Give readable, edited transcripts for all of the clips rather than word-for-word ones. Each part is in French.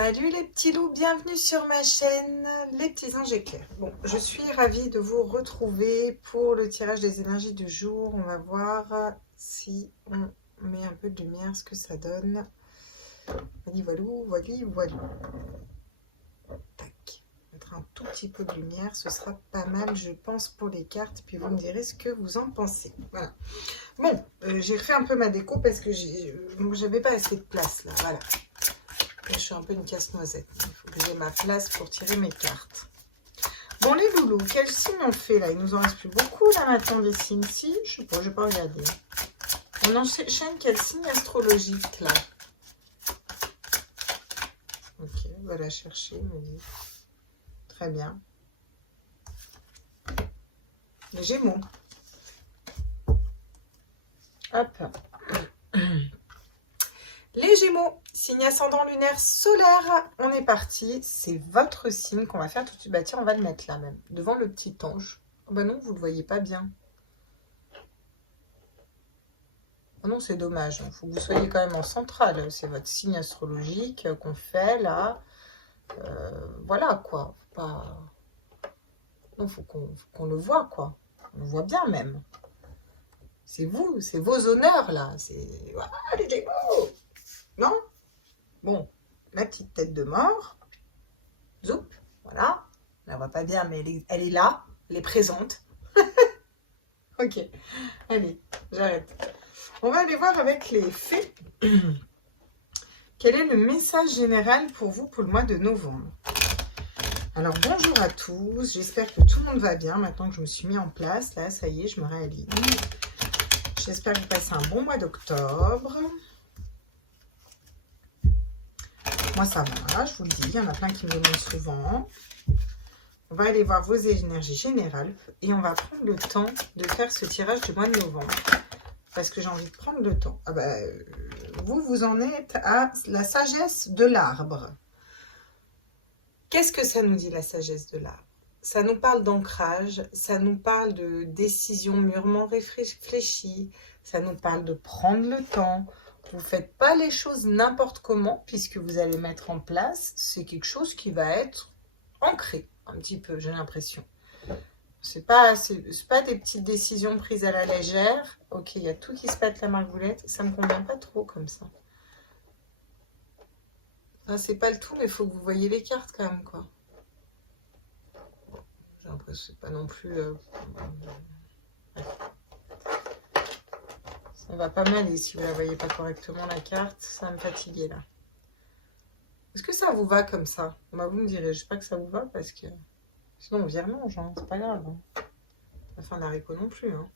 Salut les petits loups, bienvenue sur ma chaîne, les petits anges éclairs. Bon, je suis ravie de vous retrouver pour le tirage des énergies du jour. On va voir si on met un peu de lumière, ce que ça donne. Voili voilou, voili voilou. Tac, mettre un tout petit peu de lumière, ce sera pas mal, je pense, pour les cartes. Puis vous me direz ce que vous en pensez. Voilà. Bon, j'ai fait un peu ma déco parce que j'avais pas assez de place là, voilà. Je suis un peu une casse-noisette. Il faut que j'ai ma place pour tirer mes cartes. Bon, les loulous, quel signe on fait là? Il nous en reste plus beaucoup là maintenant des signes. Si, je sais pas, je vais pas regarder. On enchaîne quel signe astrologique là? Ok, on va la chercher, me dit. Très bien. Les Gémeaux. Hop. Les Gémeaux, signe ascendant lunaire solaire, on est parti. C'est votre signe qu'on va faire tout de suite. Bah tiens, on va le mettre là même, devant le petit ange. Oh bah non, vous ne le voyez pas bien. Oh non, c'est dommage. Il faut que vous soyez quand même en centrale. C'est votre signe astrologique qu'on fait là. Voilà quoi. Faut pas... Non, faut qu'on le voit quoi. On le voit bien même. C'est vous, c'est vos honneurs là. C'est... Voilà, les Gémeaux. Non? Bon, la petite tête de mort. Zoup, voilà. On la voit pas bien, mais elle est là. Elle est présente. Ok, allez, j'arrête. On va aller voir avec les fées. Quel est le message général pour vous pour le mois de novembre? Alors, bonjour à tous. J'espère que tout le monde va bien maintenant que je me suis mis en place. Là, ça y est, je me réaligne. J'espère que vous passez un bon mois d'octobre. Moi, ça va, je vous le dis. Il y en a plein qui me demandent souvent. On va aller voir vos énergies générales. Et on va prendre le temps de faire ce tirage du mois de novembre. Parce que j'ai envie de prendre le temps. Ah bah, vous en êtes à la sagesse de l'arbre. Qu'est-ce que ça nous dit, la sagesse de l'arbre? Ça nous parle d'ancrage. Ça nous parle de décision mûrement réfléchie. Ça nous parle de prendre le temps. Vous ne faites pas les choses n'importe comment, puisque vous allez mettre en place, c'est quelque chose qui va être ancré, un petit peu, j'ai l'impression. C'est pas des petites décisions prises à la légère. Ok, il y a tout qui se pète la margoulette. Ça ne me convient pas trop comme ça. Ah, c'est pas le tout, mais il faut que vous voyez les cartes quand même, quoi. J'ai l'impression que c'est pas non plus... Ça va pas mal, et si vous la voyez pas correctement, la carte, ça va me fatiguer, là. Est-ce que ça vous va comme ça? Bah, vous me direz, je sais pas que ça vous va, parce que... Sinon, on vire mange, hein, c'est pas grave. Hein. La fin d'haricot non plus. Hein.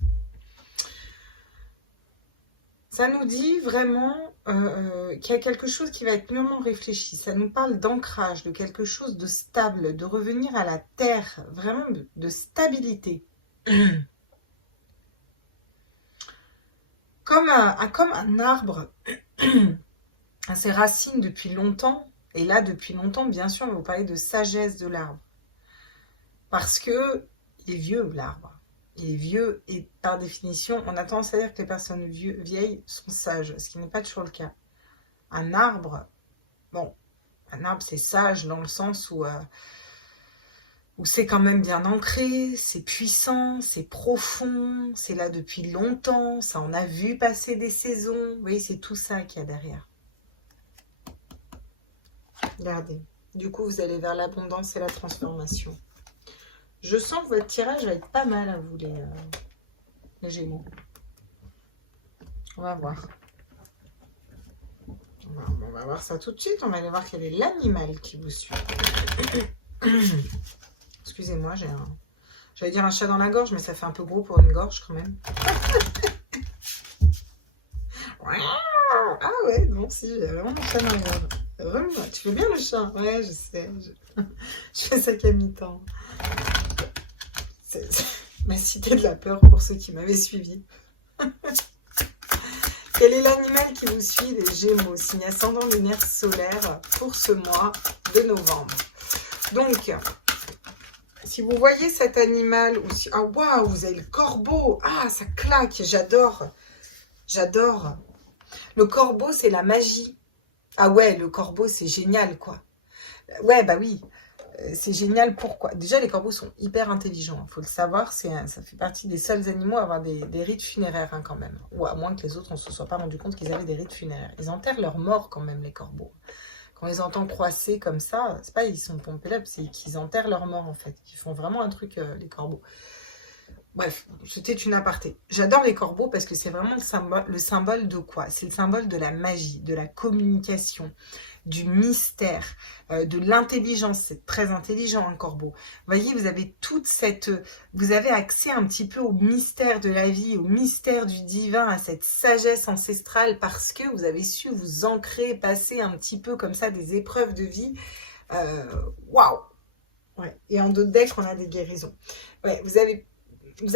Ça nous dit vraiment qu'il y a quelque chose qui va être mûrement réfléchi. Ça nous parle d'ancrage, de quelque chose de stable, de revenir à la terre, vraiment de stabilité. Comme un arbre à ses racines depuis longtemps. Et là, depuis longtemps, bien sûr, on va vous parler de sagesse de l'arbre. Parce que il est vieux, l'arbre. Il est vieux et par définition, on a tendance à dire que les personnes vieilles sont sages, ce qui n'est pas toujours le cas. Un arbre, bon, un arbre c'est sage dans le sens où c'est quand même bien ancré, c'est puissant, c'est profond, c'est là depuis longtemps, ça on a vu passer des saisons. Vous voyez, c'est tout ça qu'il y a derrière. Regardez, du coup vous allez vers l'abondance et la transformation. Je sens que votre tirage va être pas mal à vous, les Gémeaux. On va voir. On va voir ça tout de suite. On va aller voir quel est l'animal qui vous suit. Excusez-moi, j'allais dire un chat dans la gorge, mais ça fait un peu gros pour une gorge quand même. Ah ouais, non, si, j'ai vraiment un chat dans la gorge. Vraiment, tu fais bien le chat. Ouais, je sais. Je fais ça qu'à mi-temps. C'est ma cité de la peur pour ceux qui m'avaient suivi. Quel est l'animal qui vous suit, les Gémeaux, signe ascendant lunaire solaire pour ce mois de novembre? Donc, si vous voyez cet animal, ou si, ah waouh, vous avez le corbeau, ah ça claque, j'adore, j'adore. Le corbeau, c'est la magie. Ah ouais, le corbeau, c'est génial quoi. Ouais, bah oui. C'est génial, pourquoi? Déjà, les corbeaux sont hyper intelligents, il faut le savoir, ça fait partie des seuls animaux à avoir des rites funéraires hein, quand même. Ou à moins que les autres ne se soient pas rendu compte qu'ils avaient des rites funéraires. Ils enterrent leurs morts quand même, les corbeaux. Quand ils entendent croisser comme ça, c'est pas ils sont pompés là, c'est qu'ils enterrent leurs morts en fait. Ils font vraiment un truc, les corbeaux. Bref, c'était une aparté. J'adore les corbeaux parce que c'est vraiment le symbole de quoi? C'est le symbole de la magie, de la communication, du mystère, de l'intelligence. C'est très intelligent un corbeau. Vous voyez, vous avez vous avez accès un petit peu au mystère de la vie, au mystère du divin, à cette sagesse ancestrale parce que vous avez su vous ancrer, passer un petit peu comme ça des épreuves de vie. Waouh! Ouais. Et en d'autres decks, on a des guérisons. Ouais, vous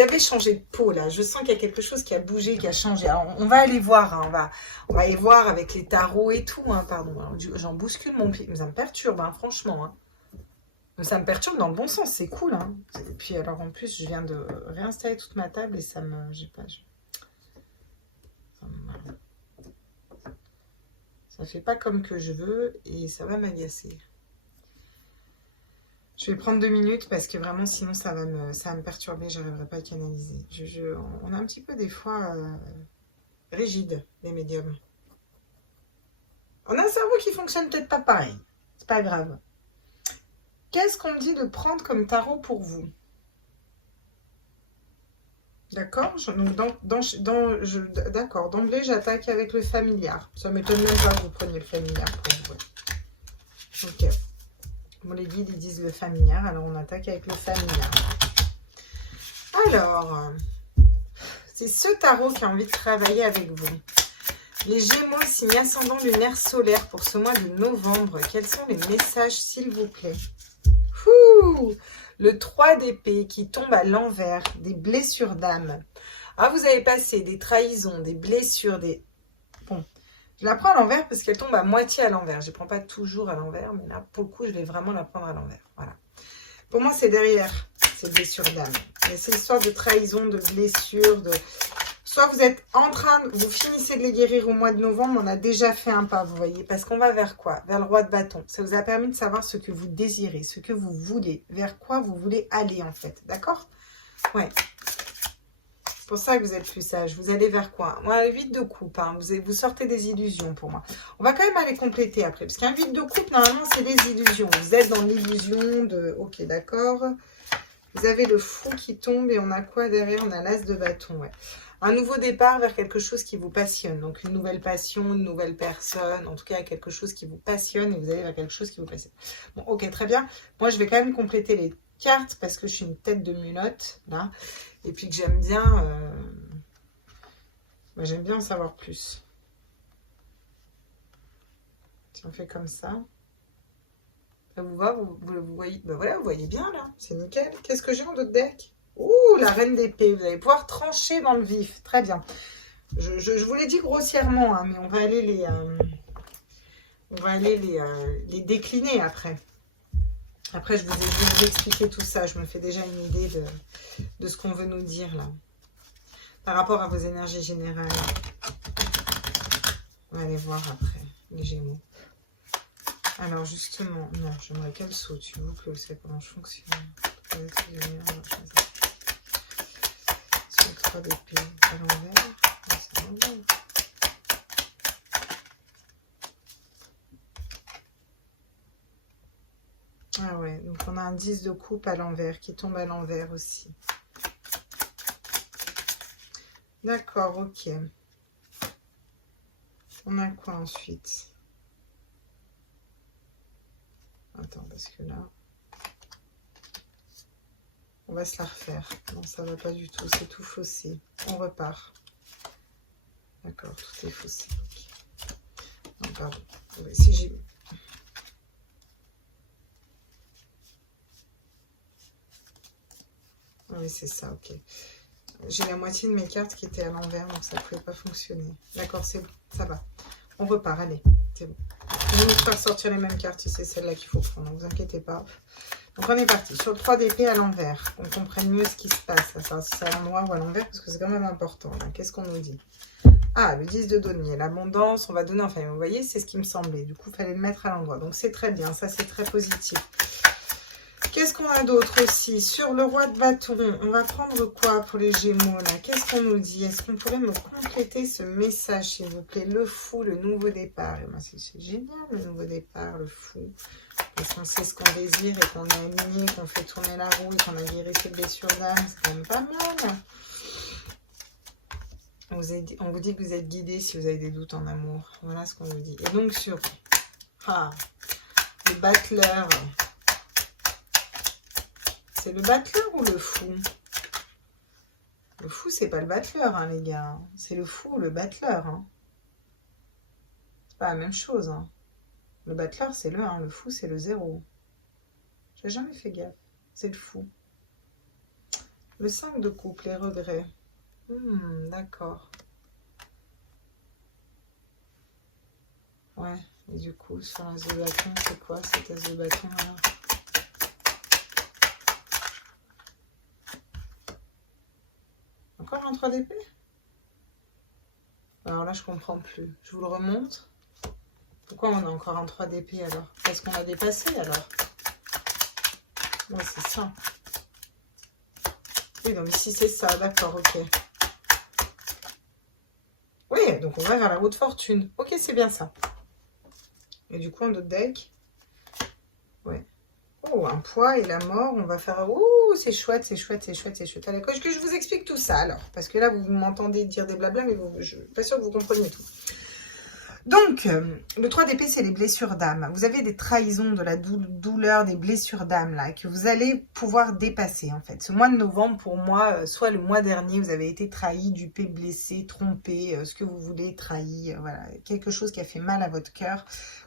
avez changé de peau là, je sens qu'il y a quelque chose qui a bougé, qui a changé. Alors, on va aller voir, hein, on va aller voir avec les tarots et tout, hein, pardon. J'en bouscule mon pied, mais ça me perturbe, hein, franchement. Hein. Mais ça me perturbe dans le bon sens, c'est cool. Hein. Et puis alors en plus, je viens de réinstaller toute ma table et ça me... Ça fait pas comme que je veux et ça va m'agacer. Je vais prendre 2 minutes parce que vraiment, sinon, ça va me perturber. Je n'arriverai pas à canaliser. On a un petit peu des fois rigide, les médiums. On a un cerveau qui fonctionne peut-être pas pareil. C'est pas grave. Qu'est-ce qu'on me dit de prendre comme tarot pour vous? D'accord. D'accord. D'emblée, j'attaque avec le familiar. Ça m'étonne même pas que vous preniez le familiar pour vous. Ok. Bon, les guides, ils disent le familiar. Alors, on attaque avec le familiar. Alors, c'est ce tarot qui a envie de travailler avec vous. Les Gémeaux, signe ascendant lunaire solaire pour ce mois de novembre. Quels sont les messages, s'il vous plaît? Le 3 d'épée qui tombe à l'envers, des blessures d'âme. Ah, vous avez passé des trahisons, des blessures, des... Bon, je la prends à l'envers parce qu'elle tombe à moitié à l'envers. Je ne prends pas toujours à l'envers, mais là, pour le coup, je vais vraiment la prendre à l'envers. Voilà. Pour moi, c'est derrière ces blessures d'âme. C'est l'histoire de trahison, de blessures, de... Soit vous êtes en train, vous finissez de les guérir au mois de novembre, on a déjà fait un pas, vous voyez. Parce qu'on va vers quoi? Vers le roi de bâton. Ça vous a permis de savoir ce que vous désirez, ce que vous voulez, vers quoi vous voulez aller en fait. D'accord? Ouais. C'est pour ça que vous êtes plus sage. Vous allez vers quoi? Moi, vide de coupe. Hein. Vous sortez des illusions pour moi. On va quand même aller compléter après. Parce qu'un vide de coupe, normalement, c'est des illusions. Vous êtes dans l'illusion de... Ok, d'accord. Vous avez le fou qui tombe et on a quoi derrière? On a l'as de bâton, ouais. Un nouveau départ vers quelque chose qui vous passionne. Donc, une nouvelle passion, une nouvelle personne. En tout cas, quelque chose qui vous passionne et vous allez vers quelque chose qui vous passionne. Bon, ok, très bien. Moi, je vais quand même compléter les cartes parce que je suis une tête de mulotte, là. Et puis que j'aime bien... j'aime bien en savoir plus. Si on fait comme ça... Ça vous va, vous voyez, ben voilà, vous voyez bien, là. C'est nickel. Qu'est-ce que j'ai en d'autres deck? Ouh, la reine d'épée. Vous allez pouvoir trancher dans le vif. Très bien. Je vous l'ai dit grossièrement, hein, mais on va aller les décliner après. Après, je vais vous expliquer tout ça. Je me fais déjà une idée de ce qu'on veut nous dire, là. Par rapport à vos énergies générales. On va aller voir après, les Gémeaux. Alors, justement, non, j'aimerais qu'elle saute. Vous que vous savez comment je fonctionne. Sur le 3 d'épée à l'envers. Ah ouais, donc on a un 10 de coupe à l'envers qui tombe à l'envers aussi. D'accord, ok. On a quoi ensuite? Attends, parce que là, on va se la refaire. Non, ça va pas du tout. C'est tout faussé. On repart. D'accord, tout est faussé. Okay. Non, pardon. Si j'ai... Oui, c'est ça, ok. J'ai la moitié de mes cartes qui étaient à l'envers, donc ça ne pouvait pas fonctionner. D'accord, c'est bon, ça va. On repart, allez, c'est bon. On va nous faire sortir les mêmes cartes, c'est celle-là qu'il faut prendre, ne vous inquiétez pas. Donc on est parti, sur le 3 d'épée à l'envers, qu'on comprenne mieux ce qui se passe, là, si c'est à l'endroit ou à l'envers, parce que c'est quand même important. Qu'est-ce qu'on nous dit? Ah, le 10 de denier, l'abondance, on va donner, enfin, vous voyez, c'est ce qui me semblait. Du coup, il fallait le mettre à l'endroit. Donc, c'est très bien, ça, c'est très positif. Qu'est-ce qu'on a d'autre aussi? Sur le roi de bâton, on va prendre quoi pour les Gémeaux, là? Qu'est-ce qu'on nous dit? Est-ce qu'on pourrait me compléter ce message, s'il vous plaît? Le fou, le nouveau départ. Et moi, c'est génial, le nouveau départ, le fou. Parce qu'on sait ce qu'on désire et qu'on est aligné, qu'on fait tourner la roue et qu'on a guéri ses blessures d'âme. C'est quand même pas mal. On vous dit que vous êtes guidé si vous avez des doutes en amour. Voilà ce qu'on vous dit. Et donc sur le battleur. C'est le battleur ou le fou? Le fou, c'est pas le battleur, hein, les gars. C'est le fou ou le battleur. Hein. C'est pas la même chose. Hein. Le battleur, c'est le 1. Le fou, c'est le 0. J'ai jamais fait gaffe. C'est le fou. Le 5 de coupe, les regrets. D'accord. Ouais, et du coup, sur l'as de bâton, c'est quoi cet as de bâton alors? Encore un 3 d'épée? Alors là, je comprends plus. Je vous le remonte. Pourquoi on a encore un 3 d'épée alors? Parce qu'on a dépassé alors? Ouais, c'est ça. Oui, donc ici, c'est ça. D'accord, ok. Oui, donc on va vers la roue de fortune. Ok, c'est bien ça. Et du coup, un autre deck. Ouais. Oh, un poids et la mort. On va faire... Ouh, c'est chouette, c'est chouette, c'est chouette, c'est chouette. Allez, est-ce que je vous explique tout ça alors? Parce que là, vous m'entendez dire des blabla, mais je ne suis pas sûre que vous compreniez tout. Donc, le 3 d'épée, c'est les blessures d'âme. Vous avez des trahisons, de la douleur, des blessures d'âme, là, que vous allez pouvoir dépasser, en fait. Ce mois de novembre, pour moi, soit le mois dernier, vous avez été trahi, dupé, blessé, trompé, ce que vous voulez, trahi, voilà, quelque chose qui a fait mal à votre cœur.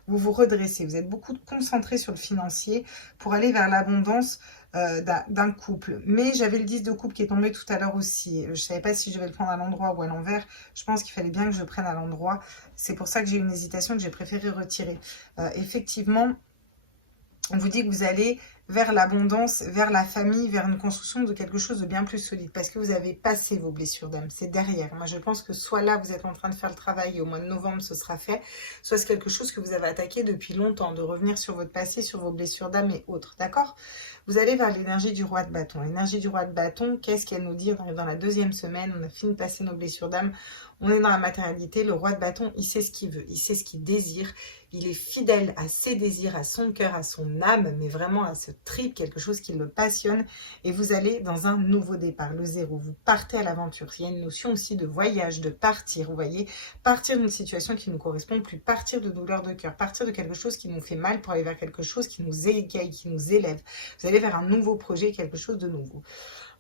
Vous vous redressez. Vous êtes beaucoup concentré sur le financier pour aller vers l'abondance d'un couple. Mais j'avais le 10 de coupe qui est tombé tout à l'heure aussi. Je ne savais pas si je vais le prendre à l'endroit ou à l'envers. Je pense qu'il fallait bien que je le prenne à l'endroit. C'est pour ça que j'ai eu une hésitation que j'ai préféré retirer. Effectivement, on vous dit que vous allez vers l'abondance, vers la famille, vers une construction de quelque chose de bien plus solide. Parce que vous avez passé vos blessures d'âme. C'est derrière. Moi, je pense que soit là, vous êtes en train de faire le travail et au mois de novembre, ce sera fait. Soit c'est quelque chose que vous avez attaqué depuis longtemps. De revenir sur votre passé, sur vos blessures d'âme et autres. D'accord ? Vous allez vers l'énergie du roi de bâton. L'énergie du roi de bâton, qu'est-ce qu'elle nous dit? Dans la deuxième semaine, on a fini de passer nos blessures d'âme. On est dans la matérialité. Le roi de bâton, il sait ce qu'il veut. Il sait ce qu'il désire. Il est fidèle à ses désirs, à son cœur, à son âme, mais vraiment à ce trip, quelque chose qui le passionne. Et vous allez dans un nouveau départ, le 0. Vous partez à l'aventure. Il y a une notion aussi de voyage, de partir. Vous voyez, partir d'une situation qui ne nous correspond plus, partir de douleur de cœur, partir de quelque chose qui nous fait mal pour aller vers quelque chose qui nous égaye, qui nous élève. Vous allez vers un nouveau projet, quelque chose de nouveau.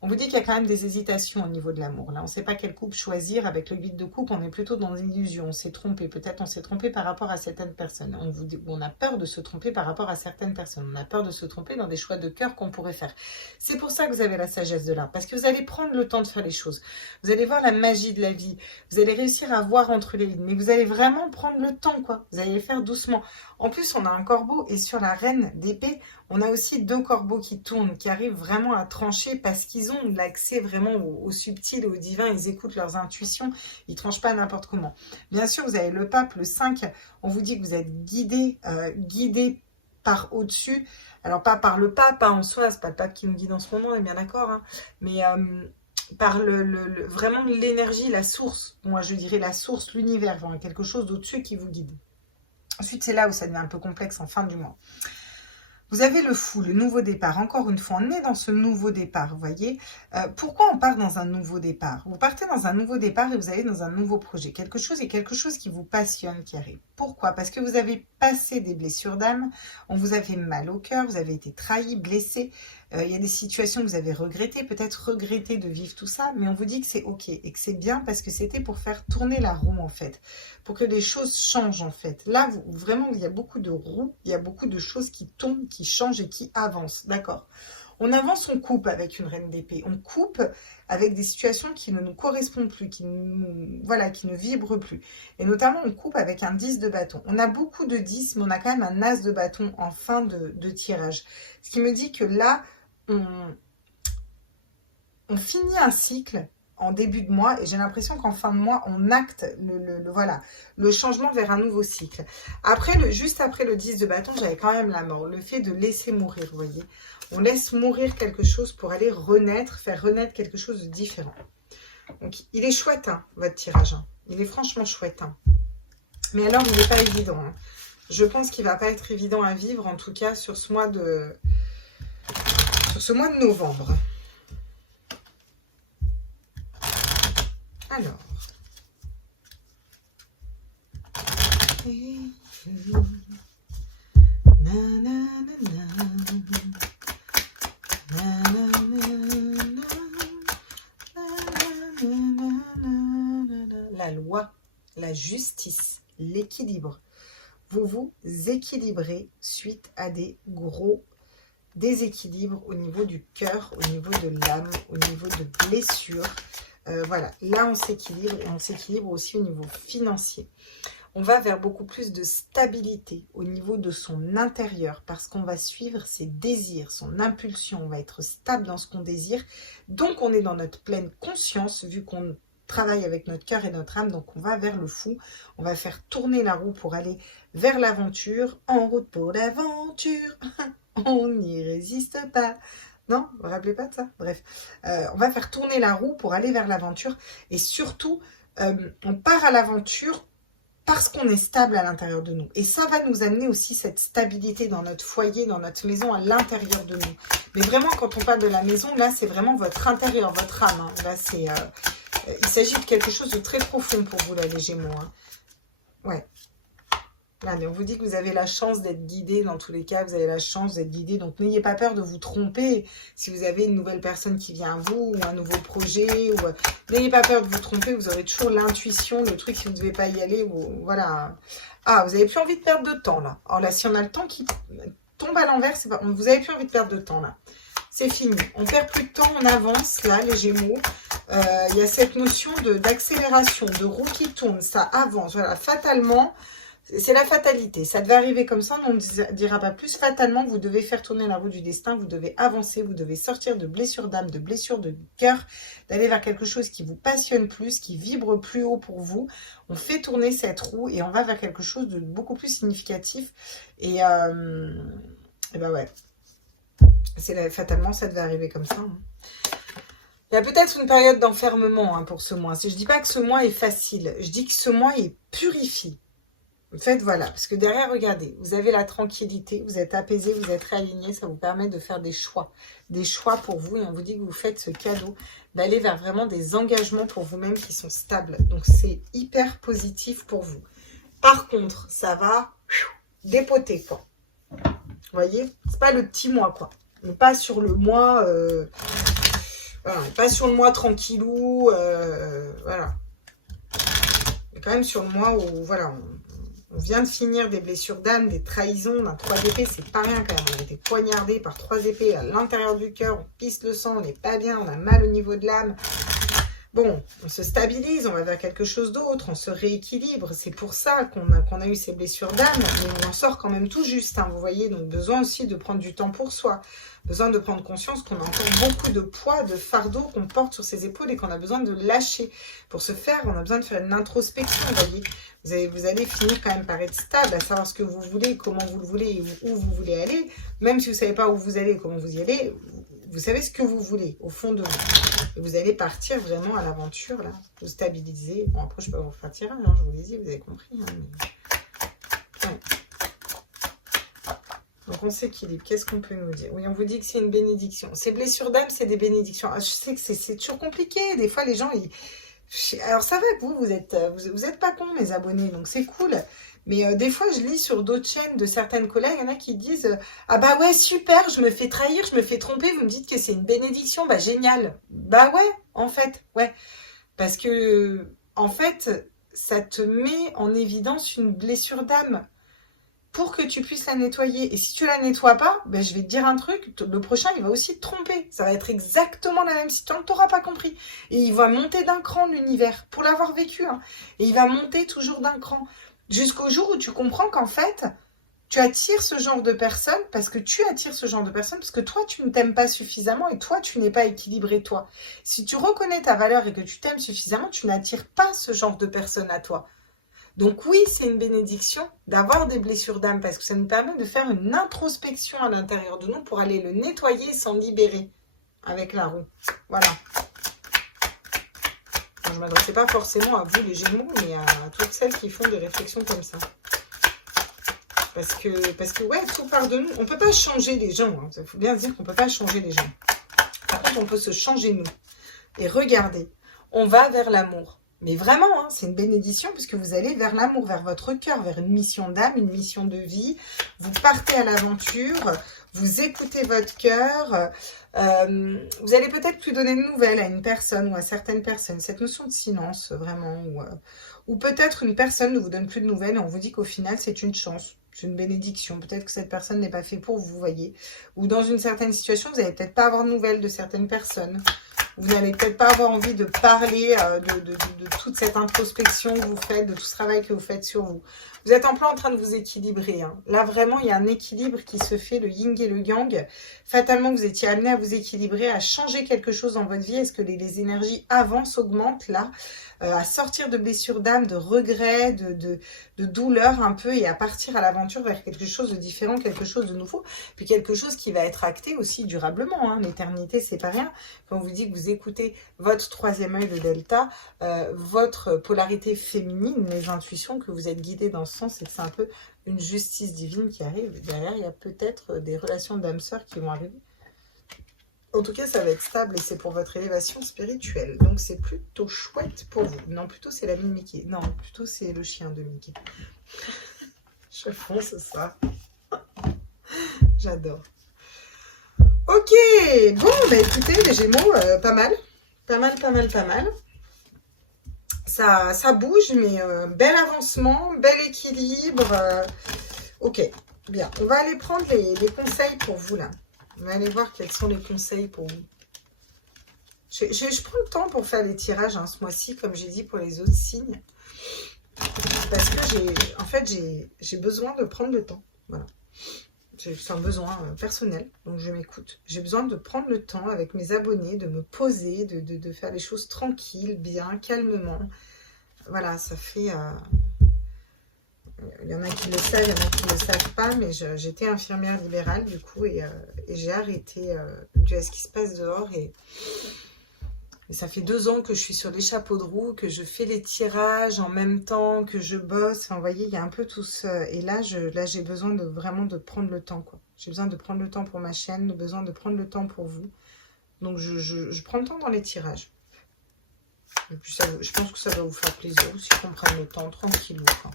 On vous dit qu'il y a quand même des hésitations au niveau de l'amour. Là, on ne sait pas quelle coupe choisir. Avec le 8 de coupe, on est plutôt dans l'illusion. On s'est trompé. Peut-être on s'est trompé par rapport à certaines personnes. On a peur de se tromper par rapport à certaines personnes. On a peur de se tromper dans des choix de cœur qu'on pourrait faire. C'est pour ça que vous avez la sagesse de l'art. Parce que vous allez prendre le temps de faire les choses. Vous allez voir la magie de la vie. Vous allez réussir à voir entre les lignes. Mais vous allez vraiment prendre le temps, quoi. Vous allez le faire doucement. En plus, on a un corbeau. Et sur la reine d'épée, on a aussi 2 corbeaux qui tournent, qui arrivent vraiment à trancher parce qu'ils ont l'accès vraiment au subtil et au divin. Ils écoutent leurs intuitions. Ils ne tranchent pas n'importe comment. Bien sûr, vous avez le pape, le 5. On vous dit que vous êtes guidé par au-dessus. Alors, pas par le pape en soi. Ce n'est pas le pape qui nous guide en ce moment, on est bien d'accord. Hein, mais par vraiment l'énergie, la source. Moi, je dirais la source, l'univers. Enfin, quelque chose d'au-dessus qui vous guide. Ensuite, c'est là où ça devient un peu complexe en fin du mois. Vous avez le fou, le nouveau départ. Encore une fois, on est dans ce nouveau départ, vous voyez. Pourquoi on part dans un nouveau départ? Vous partez dans un nouveau départ et vous allez dans un nouveau projet. Quelque chose qui vous passionne, qui arrive. Pourquoi? Parce que vous avez passé des blessures d'âme, on vous a fait mal au cœur, vous avez été trahi, blessé. Il y a des situations que vous avez regrettées, peut-être regretté de vivre tout ça, mais on vous dit que c'est ok et que c'est bien parce que c'était pour faire tourner la roue en fait, pour que les choses changent en fait. Là, vraiment, il y a beaucoup de roues, il y a beaucoup de choses qui tombent, qui changent et qui avancent, d'accord? On avance, on coupe avec une reine d'épée, on coupe avec des situations qui ne nous correspondent plus, qui ne vibrent plus. Et notamment, on coupe avec un 10 de bâton. On a beaucoup de 10, mais on a quand même un as de bâton en fin de tirage. Ce qui me dit que là, on finit un cycle en début de mois et j'ai l'impression qu'en fin de mois, on acte voilà, le changement vers un nouveau cycle. Après, juste après le 10 de bâton, j'avais quand même la mort. Le fait de laisser mourir, vous voyez. On laisse mourir quelque chose pour aller renaître, faire renaître quelque chose de différent. Donc, il est chouette, hein, votre tirage. Hein. Il est franchement chouette. Hein. Mais alors, il n'est pas évident. Hein. Je pense qu'il ne va pas être évident à vivre, en tout cas, sur ce mois de novembre. Alors. La loi, la justice, l'équilibre. Vous vous équilibrez suite à des gros déséquilibres au niveau du cœur, au niveau de l'âme, au niveau de blessures. Voilà, là on s'équilibre et on s'équilibre aussi au niveau financier. On va vers beaucoup plus de stabilité au niveau de son intérieur parce qu'on va suivre ses désirs, son impulsion. On va être stable dans ce qu'on désire. Donc, on est dans notre pleine conscience vu qu'on travaille avec notre cœur et notre âme. Donc, on va vers le fou. On va faire tourner la roue pour aller vers l'aventure. En route pour l'aventure. On n'y résiste pas. Non, vous vous rappelez pas de ça? Bref, on va faire tourner la roue pour aller vers l'aventure. Et surtout, on part à l'aventure parce qu'on est stable à l'intérieur de nous. Et ça va nous amener aussi cette stabilité dans notre foyer, dans notre maison, à l'intérieur de nous. Mais vraiment, quand on parle de la maison, là, c'est vraiment votre intérieur, votre âme. Hein. Là, c'est, il s'agit de quelque chose de très profond pour vous, là, les Gémeaux. Hein. Ouais. Allez, on vous dit que vous avez la chance d'être guidé dans tous les cas, vous avez la chance d'être guidé, donc n'ayez pas peur de vous tromper si vous avez une nouvelle personne qui vient à vous, ou un nouveau projet, ou n'ayez pas peur de vous tromper, vous aurez toujours l'intuition, le truc si vous ne devez pas y aller, ou voilà. Ah, vous n'avez plus envie de perdre de temps là. Alors là, si on a le temps qui tombe à l'envers, c'est pas... vous n'avez plus envie de perdre de temps là. C'est fini, on perd plus de temps, on avance là, les Gémeaux. Il y a cette notion d'accélération, de roue qui tourne, ça avance, voilà, fatalement. C'est la fatalité. Ça devait arriver comme ça, on ne dira pas plus. Fatalement, vous devez faire tourner la roue du destin, vous devez avancer, vous devez sortir de blessures d'âme, de blessures de cœur, d'aller vers quelque chose qui vous passionne plus, qui vibre plus haut pour vous. On fait tourner cette roue et on va vers quelque chose de beaucoup plus significatif. Et ben ouais, fatalement, ça devait arriver comme ça. Hein. Il y a peut-être une période d'enfermement hein, pour ce mois. Je ne dis pas que ce mois est facile, je dis que ce mois est purifié. En fait, voilà, parce que derrière, regardez, vous avez la tranquillité, vous êtes apaisé, vous êtes réaligné, ça vous permet de faire des choix pour vous, et on vous dit que vous faites ce cadeau d'aller vers vraiment des engagements pour vous-même qui sont stables. Donc, c'est hyper positif pour vous. Par contre, ça va dépoter, quoi. Vous voyez, c'est pas le petit mois, quoi. On n'est pas sur le mois, voilà, on n'est pas sur le mois tranquillou, voilà. On est quand même sur le mois où, voilà, on vient de finir des blessures d'âme, des trahisons, d'un 3 épées, c'est pas rien quand même. On a été poignardé par 3 épées à l'intérieur du cœur, on pisse le sang, on n'est pas bien, on a mal au niveau de l'âme. Bon, on se stabilise, on va vers quelque chose d'autre, on se rééquilibre. C'est pour ça qu'on a eu ces blessures d'âme, mais on en sort quand même tout juste, hein, vous voyez. Donc besoin aussi de prendre du temps pour soi, besoin de prendre conscience qu'on a encore beaucoup de poids, de fardeau qu'on porte sur ses épaules et qu'on a besoin de lâcher. Pour ce faire, on a besoin de faire une introspection, vous voyez. Vous allez finir quand même par être stable, à savoir ce que vous voulez, comment vous le voulez et où vous voulez aller. Même si vous ne savez pas où vous allez et comment vous y allez, vous savez ce que vous voulez au fond de vous. Et vous allez partir vraiment à l'aventure, là, vous stabiliser. Bon, après, je peux vous faire tirer, hein, je vous l'ai dit, vous avez compris. Hein, mais... ouais. Donc, on s'équilibre. Qu'est-ce qu'on peut nous dire? Oui, on vous dit que c'est une bénédiction. Ces blessures d'âme, c'est des bénédictions. Ah, je sais que c'est toujours compliqué. Des fois, les gens, alors, ça va que vous êtes pas cons, mes abonnés, donc c'est cool. Mais des fois, je lis sur d'autres chaînes de certaines collègues, il y en a qui disent « Ah bah ouais, super, je me fais trahir, je me fais tromper, vous me dites que c'est une bénédiction, bah génial !» Bah ouais, en fait, ouais. Parce que, en fait, ça te met en évidence une blessure d'âme pour que tu puisses la nettoyer. Et si tu la nettoies pas, ben je vais te dire un truc, le prochain, il va aussi te tromper. Ça va être exactement la même situation, tu n'auras pas compris. Et il va monter d'un cran, l'univers, pour l'avoir vécu. Hein. Et il va monter toujours d'un cran. Jusqu'au jour où tu comprends qu'en fait, Tu attires ce genre de personnes parce que tu attires ce genre de personnes parce que toi, tu ne t'aimes pas suffisamment et toi, tu n'es pas équilibré toi. Si tu reconnais ta valeur et que tu t'aimes suffisamment, tu n'attires pas ce genre de personnes à toi. Donc oui, c'est une bénédiction d'avoir des blessures d'âme parce que ça nous permet de faire une introspection à l'intérieur de nous pour aller le nettoyer et s'en libérer avec la roue. Voilà. Je ne m'adressais pas forcément à vous les Gémeaux, mais à toutes celles qui font des réflexions comme ça. Parce que ouais, tout part de nous. On ne peut pas changer les gens. Il faut bien se dire qu'on ne peut pas changer les gens. Par contre, on peut se changer nous. Et regardez, on va vers l'amour. Mais vraiment, hein, c'est une bénédiction puisque vous allez vers l'amour, vers votre cœur, vers une mission d'âme, une mission de vie. Vous partez à l'aventure, vous écoutez votre cœur. Vous allez peut-être plus donner de nouvelles à une personne ou à certaines personnes. Cette notion de silence, vraiment. Ou peut-être une personne ne vous donne plus de nouvelles et on vous dit qu'au final, c'est une chance. C'est une bénédiction. Peut-être que cette personne n'est pas faite pour vous, voyez. Ou dans une certaine situation, vous n'allez peut-être pas avoir de nouvelles de certaines personnes. Vous n'allez peut-être pas avoir envie de parler de toute cette introspection que vous faites, de tout ce travail que vous faites sur vous. Vous êtes en plein en train de vous équilibrer. Hein. Là, vraiment, il y a un équilibre qui se fait, le yin et le yang. Fatalement, vous étiez amené à vous équilibrer, à changer quelque chose dans votre vie. Est-ce que les énergies avancent, augmentent là à sortir de blessures d'âme, de regrets, de douleurs un peu et à partir à l'aventure vers quelque chose de différent, quelque chose de nouveau. Puis quelque chose qui va être acté aussi durablement. Hein. L'éternité, c'est pas rien. Quand on vous dit que vous écoutez votre troisième œil de Delta, votre polarité féminine, les intuitions, que vous êtes guidé dans ce sens et que c'est un peu une justice divine qui arrive. Derrière, il y a peut-être des relations d'âme-sœur qui vont arriver. En tout cas, ça va être stable et c'est pour votre élévation spirituelle. Donc, c'est plutôt chouette pour vous. Non, plutôt c'est l'ami Mickey. Non, plutôt c'est le chien de Mickey. Je fonce ça. J'adore. Ok, bon, bah écoutez, les Gémeaux, pas mal. Pas mal. Ça bouge, mais bel avancement, bel équilibre. Ok, bien. On va aller prendre les conseils pour vous, là. On va aller voir quels sont les conseils pour vous. Je prends le temps pour faire les tirages hein, ce mois-ci, comme j'ai dit pour les autres signes. Parce que j'ai besoin de prendre le temps. Voilà. C'est un besoin personnel, donc je m'écoute. J'ai besoin de prendre le temps avec mes abonnés, de me poser, de faire les choses tranquilles, bien, calmement. Voilà, ça fait... il y en a qui le savent, il y en a qui ne le savent pas, mais j'étais infirmière libérale du coup et j'ai arrêté dû à ce qui se passe dehors et ça fait 2 ans que je suis sur les chapeaux de roue, que je fais les tirages en même temps, que je bosse. Enfin, vous voyez, il y a un peu tout ça. Et là, j'ai besoin vraiment de prendre le temps, quoi. J'ai besoin de prendre le temps pour ma chaîne, besoin de prendre le temps pour vous. Donc, je prends le temps dans les tirages. Et puis, je pense que ça va vous faire plaisir aussi qu'on prenne le temps tranquillement, quoi.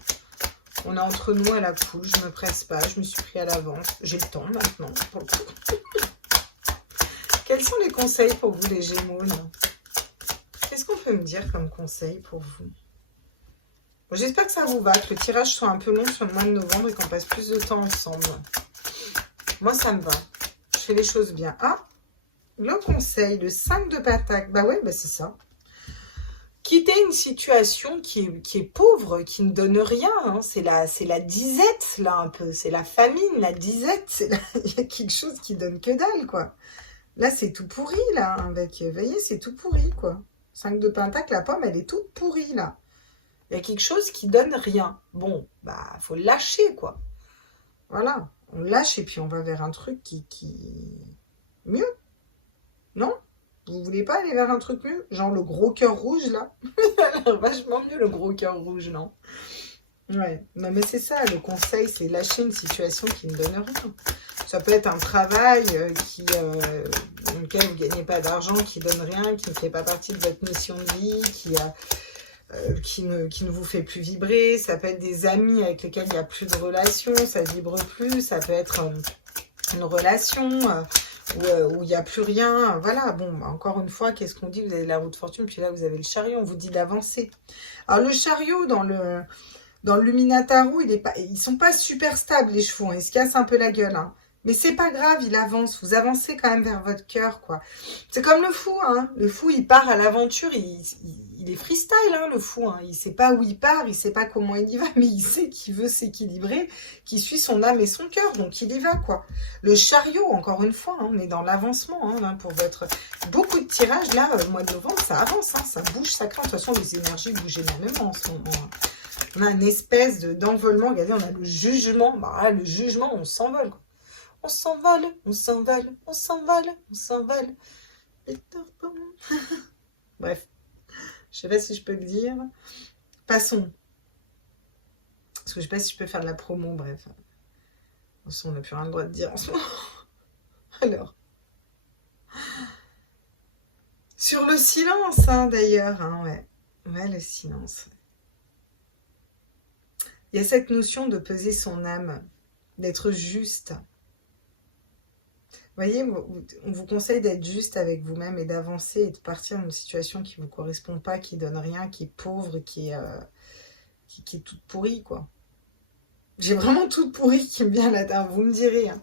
On est entre nous à la cool, je ne me presse pas, je me suis pris à l'avance. J'ai le temps maintenant, pour le coup. Quels sont les conseils pour vous, les Gémeaux? Qu'est-ce qu'on peut me dire comme conseil pour vous? Bon, j'espère que ça vous va, que le tirage soit un peu long sur le mois de novembre et qu'on passe plus de temps ensemble. Moi, ça me va. Je fais les choses bien. Ah, le conseil, le 5 de pentacle. Bah ouais, bah c'est ça. Quitter une situation qui est pauvre, qui ne donne rien. Hein. C'est la disette, là, un peu. C'est la famine, la disette. Il y a quelque chose qui donne que dalle, quoi. Là, c'est tout pourri, là. Avec, vous voyez, c'est tout pourri, quoi. 5 de pentacle, la pomme, elle est toute pourrie, là. Il y a quelque chose qui donne rien. Bon, bah, faut lâcher, quoi. Voilà. On lâche et puis on va vers un truc qui... mieux. Non? Vous voulez pas aller vers un truc mieux? Genre le gros cœur rouge, là? Il a l'air vachement mieux, le gros cœur rouge, non? Ouais. Non, mais c'est ça, le conseil, c'est lâcher une situation qui ne donne rien. Ça peut être un travail dans lequel vous ne gagnez pas d'argent, qui ne donne rien, qui ne fait pas partie de votre mission de vie, qui ne vous fait plus vibrer. Ça peut être des amis avec lesquels il n'y a plus de relation, ça ne vibre plus. Ça peut être une relation où il n'y a plus rien. Voilà, bon, encore une fois, qu'est-ce qu'on dit? Vous avez la roue de fortune, puis là, vous avez le chariot. On vous dit d'avancer. Alors, le chariot, dans le Luminataru, ils ne sont pas super stables, les chevaux. Hein, ils se cassent un peu la gueule, hein. Mais c'est pas grave, il avance. Vous avancez quand même vers votre cœur, quoi. C'est comme le fou, hein. Le fou, il part à l'aventure, il est freestyle, hein, le fou. Hein. Il sait pas où il part, il sait pas comment il y va, mais il sait qu'il veut s'équilibrer, qu'il suit son âme et son cœur, donc il y va, quoi. Le chariot, encore une fois, hein, on est dans l'avancement, hein, là, pour votre... Beaucoup de tirages, là, le mois de novembre, ça avance, hein, ça bouge, ça craint. De toute façon, les énergies bougent énormément en ce moment. Hein. On a une espèce d'envolement, regardez, on a le jugement. Bah, là, le jugement, on s'envole, quoi. On s'envole, on s'envole, on s'envole, on s'envole. Bref, je sais pas si je peux le dire. Passons. Parce que je sais pas si je peux faire de la promo, bref. De toute façon, on n'a plus rien le droit de dire en ce moment. Alors. Sur le silence, hein, d'ailleurs. Hein, ouais. Ouais, le silence. Il y a cette notion de peser son âme, d'être juste. Vous voyez, on vous conseille d'être juste avec vous-même et d'avancer et de partir d'une situation qui ne vous correspond pas, qui donne rien, qui est pauvre, qui est toute pourrie, quoi. J'ai vraiment toute pourrie qui me vient là-dedans, vous me direz. Hein.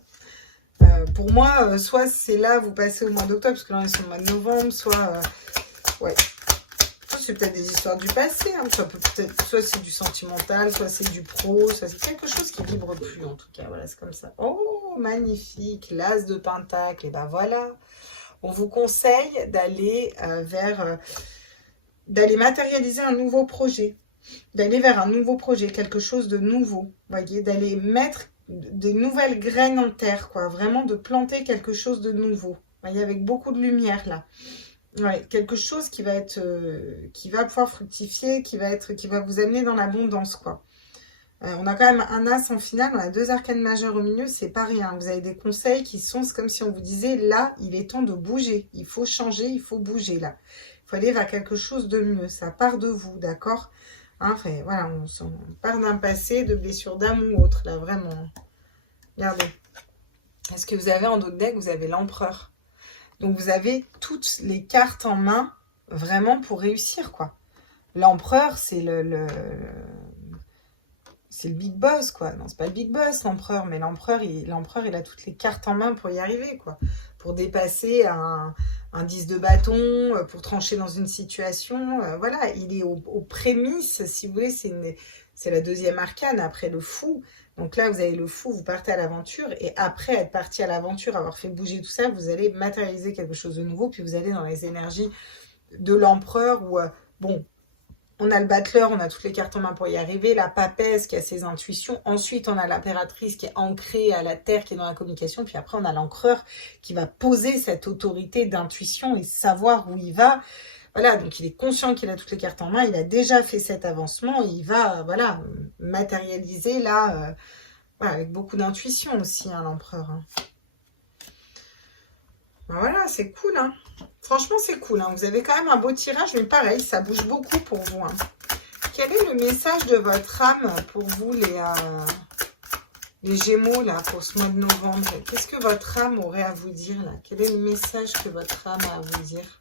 Pour moi, soit c'est là, vous passez au mois d'octobre, parce que là on est sur le mois de novembre, soit... ouais. C'est peut-être des histoires du passé, hein. Soit c'est du sentimental, soit c'est du pro, soit c'est quelque chose qui vibre plus en tout cas, voilà, c'est comme ça. Oh, magnifique, l'as de pentacle, et ben voilà. On vous conseille d'aller d'aller matérialiser un nouveau projet, d'aller vers un nouveau projet, quelque chose de nouveau, voyez, d'aller mettre des nouvelles graines en terre, quoi, vraiment de planter quelque chose de nouveau, voyez, avec beaucoup de lumière là. Ouais, quelque chose qui va être, qui va pouvoir fructifier, qui va vous amener dans l'abondance, quoi. On a quand même un as en finale, on a 2 arcanes majeures au milieu, c'est pas rien. Vous avez des conseils qui sont, c'est comme si on vous disait, là, il est temps de bouger. Il faut changer, il faut bouger, là. Il faut aller vers quelque chose de mieux. Ça part de vous, d'accord, hein, enfin, voilà, on part d'un passé, de blessures d'âme ou autre, là, vraiment. Regardez. Est-ce que vous avez en dos de deck, vous avez l'empereur. Donc, vous avez toutes les cartes en main, vraiment, pour réussir, quoi. L'empereur, c'est c'est le big boss, quoi. Non, c'est pas le big boss, l'empereur, mais l'empereur, il a toutes les cartes en main pour y arriver, quoi. Pour dépasser un 10 de bâton, pour trancher dans une situation. Voilà, il est aux prémices, si vous voulez, c'est la 2e arcane, après le fou. Donc là, vous avez le fou, vous partez à l'aventure, et après être parti à l'aventure, avoir fait bouger tout ça, vous allez matérialiser quelque chose de nouveau, puis vous allez dans les énergies de l'empereur, où, bon, on a le battleur, on a toutes les cartes en main pour y arriver, la papesse qui a ses intuitions, ensuite on a l'impératrice qui est ancrée à la terre, qui est dans la communication, puis après on a l'encreur qui va poser cette autorité d'intuition et savoir où il va. Voilà, donc il est conscient qu'il a toutes les cartes en main, il a déjà fait cet avancement, et il va, voilà, matérialiser là, voilà, avec beaucoup d'intuition aussi, hein, l'empereur. Hein. Ben voilà, c'est cool, hein. Franchement, c'est cool, hein. Vous avez quand même un beau tirage, mais pareil, ça bouge beaucoup pour vous. Hein. Quel est le message de votre âme pour vous, les Gémeaux, là, pour ce mois de novembre? Qu'est-ce que votre âme aurait à vous dire, là? Quel est le message que votre âme a à vous dire?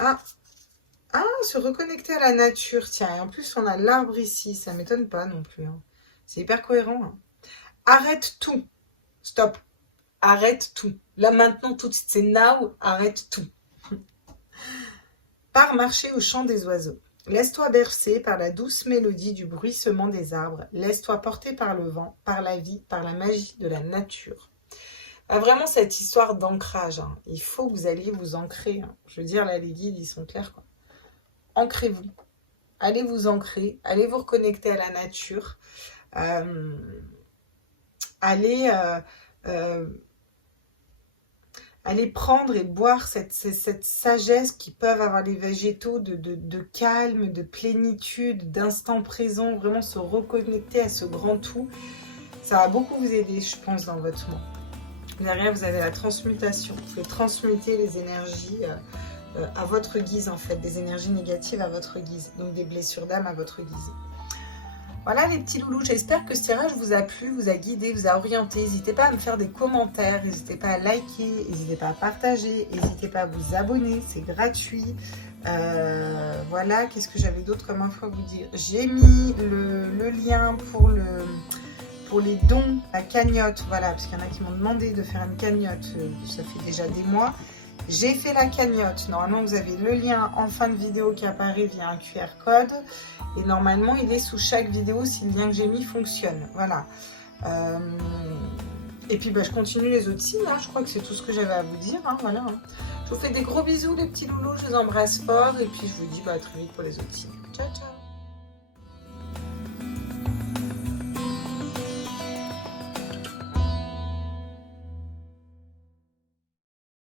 Ah, se reconnecter à la nature, tiens, et en plus on a l'arbre ici, ça m'étonne pas non plus, hein. C'est hyper cohérent. Hein. Arrête tout, stop, arrête tout, là maintenant tout de suite, c'est now, arrête tout. Pars marcher au chant des oiseaux, laisse-toi bercer par la douce mélodie du bruissement des arbres, laisse-toi porter par le vent, par la vie, par la magie de la nature. Vraiment cette histoire d'ancrage, hein. Il faut que vous alliez vous ancrer. Hein. Je veux dire, là, les guides, ils sont clairs, quoi. Ancrez-vous. Allez vous ancrer. Allez vous reconnecter à la nature. Allez prendre et boire cette sagesse qui peuvent avoir les végétaux de calme, de plénitude, d'instant présent. Vraiment se reconnecter à ce grand tout. Ça va beaucoup vous aider, je pense, dans votre monde. Derrière, vous avez la transmutation. Vous pouvez transmuter les énergies à votre guise, en fait. Des énergies négatives à votre guise. Donc, des blessures d'âme à votre guise. Voilà, les petits loulous. J'espère que ce tirage vous a plu, vous a guidé, vous a orienté. N'hésitez pas à me faire des commentaires. N'hésitez pas à liker. N'hésitez pas à partager. N'hésitez pas à vous abonner. C'est gratuit. Voilà. Qu'est-ce que j'avais d'autre comme info à vous dire? J'ai mis le lien pour pour les dons, la cagnotte, voilà, parce qu'il y en a qui m'ont demandé de faire une cagnotte, ça fait déjà des mois. J'ai fait la cagnotte. Normalement, vous avez le lien en fin de vidéo qui apparaît via un QR code. Et normalement, il est sous chaque vidéo si le lien que j'ai mis fonctionne. Voilà. Et puis, bah, je continue les autres signes. Hein. Je crois que c'est tout ce que j'avais à vous dire. Hein, voilà. Hein. Je vous fais des gros bisous, les petits loulous. Je vous embrasse fort. Et puis, je vous dis bah, à très vite pour les autres signes. Ciao, ciao.